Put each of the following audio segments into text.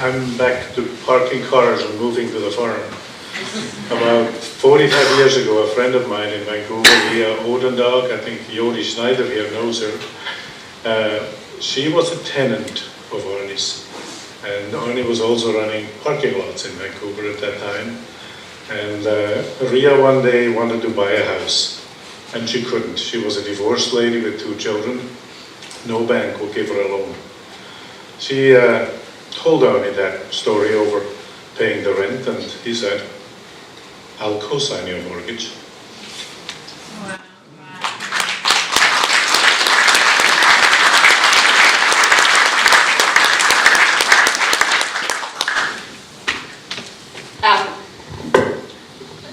I'm back to parking cars and moving to the farm. About 45 years ago, a friend of mine in Vancouver, Leah Odendog, I think Yodi Schneider here knows her, she was a tenant of ARNE'S. And Arnie was also running parking lots in Vancouver at that time. And Ria one day wanted to buy a house, and she couldn't. She was a divorced lady with 2 children. No bank would give her a loan. She told Arnie that story over paying the rent, and he said, "I'll co-sign your mortgage."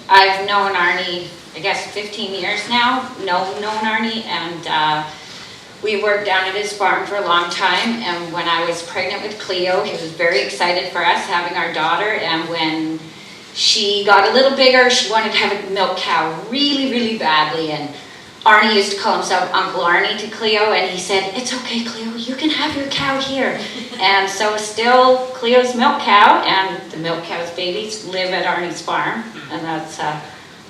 I've known Arnie, I guess 15 years now, known Arnie, and we worked down at his farm for a long time. And when I was pregnant with Cleo, he was very excited for us having our daughter. And when she got a little bigger, she wanted to have a milk cow really, really badly. And Arnie used to call himself Uncle Arnie to Cleo, and he said, "It's okay, Cleo, you can have your cow here." And so still Cleo's milk cow and the milk cow's babies live at Arnie's farm, and that's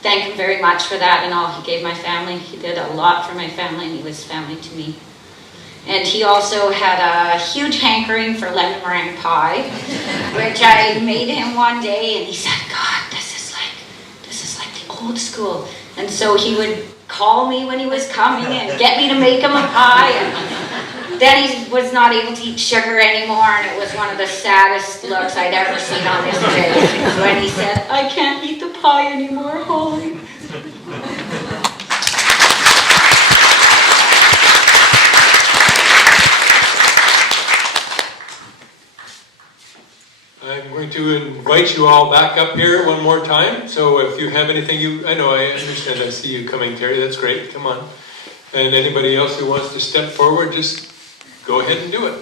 thank him very much for that and all he gave my family. He did a lot for my family, and he was family to me. And he also had a huge hankering for lemon meringue pie, which I made him one day, and he said, "God, this is like the old school." And so he would call me when he was coming and get me to make him a pie. And then he was not able to eat sugar anymore, and it was one of the saddest looks I'd ever seen on his face when he said, "I can't eat the pie anymore, Holley." I'm going to invite you all back up here one more time. So if you have anything I understand, I see you coming, Terry, that's great, come on. And anybody else who wants to step forward, just go ahead and do it.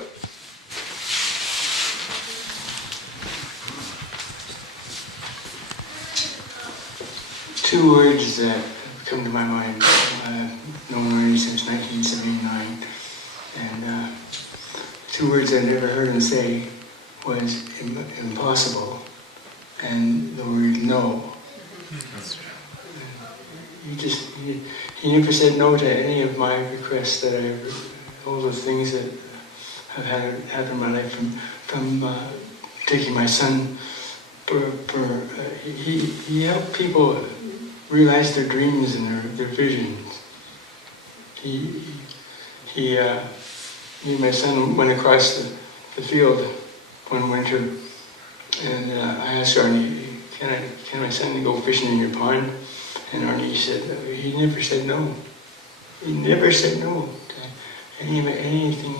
Two words that come to my mind. I've known Arnie since 1979, and 2 words I never heard him say was impossible, and the word no. He never said no to any of my requests that all the things that have had happen in my life, from taking my son. He helped people realize their dreams and their visions. Me and my son went across the field one winter, and I asked Arnie, can my son go fishing in your pond? And Arnie said, he never said no. He never said no to anything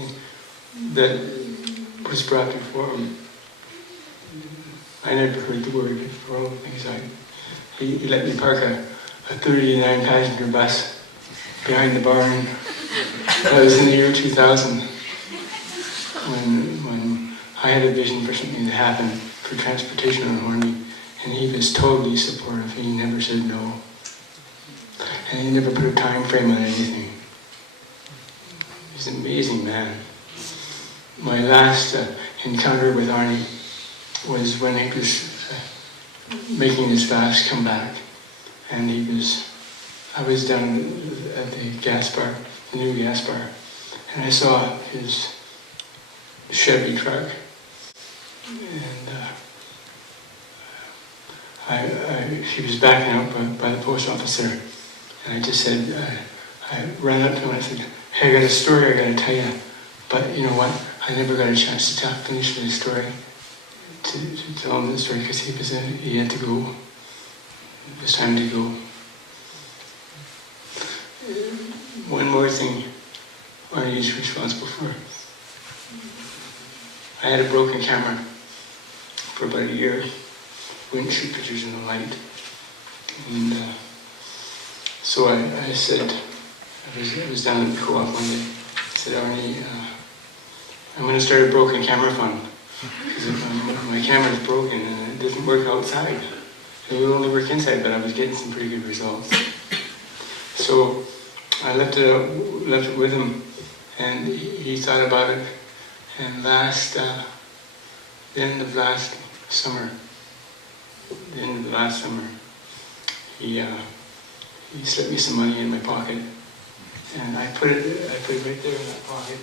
that was brought before him. I never heard the word for all the things he let me park a 39 passenger bus behind the barn. That was in the year 2000, when I had a vision for something to happen for transportation on Hornby, and he was totally supportive. He never said no, and he never put a time frame on anything. He's an amazing man. My last encounter with Arnie was when he was making his fast comeback, and I was down at the gas bar, the new gas bar, and I saw his Chevy truck, and he was backing up by the post office there, and I just said, I ran up to him and I said, "Hey, I got a story I got to tell you, but you know what, I never got a chance to finish the story, to tell him the story, because he had to go. It was time to go." One more thing Arnie is responsible for. I had a broken camera for about a year. Wouldn't shoot pictures in the light. And so I said, I was down at the co-op one day. I said, "Arnie, I'm going to start a broken camera fund. Because if my camera's broken and it doesn't work outside. It would only work inside, but I was getting some pretty good results." So I left it with him, and he thought about it. And last the end of last summer, he slipped me some money in my pocket, and I put it right there in that pocket.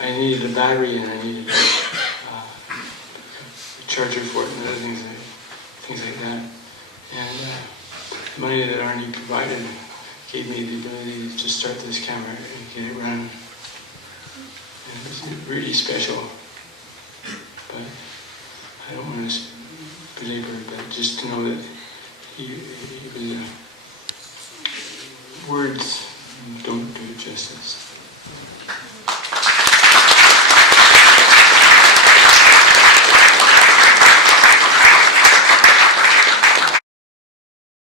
I needed a battery and I needed a charger for it and other things like that. And the money that Arnie provided gave me the ability to just start this camera and get it running. And it was really special. But I don't want to belabor it, but just to know that he was words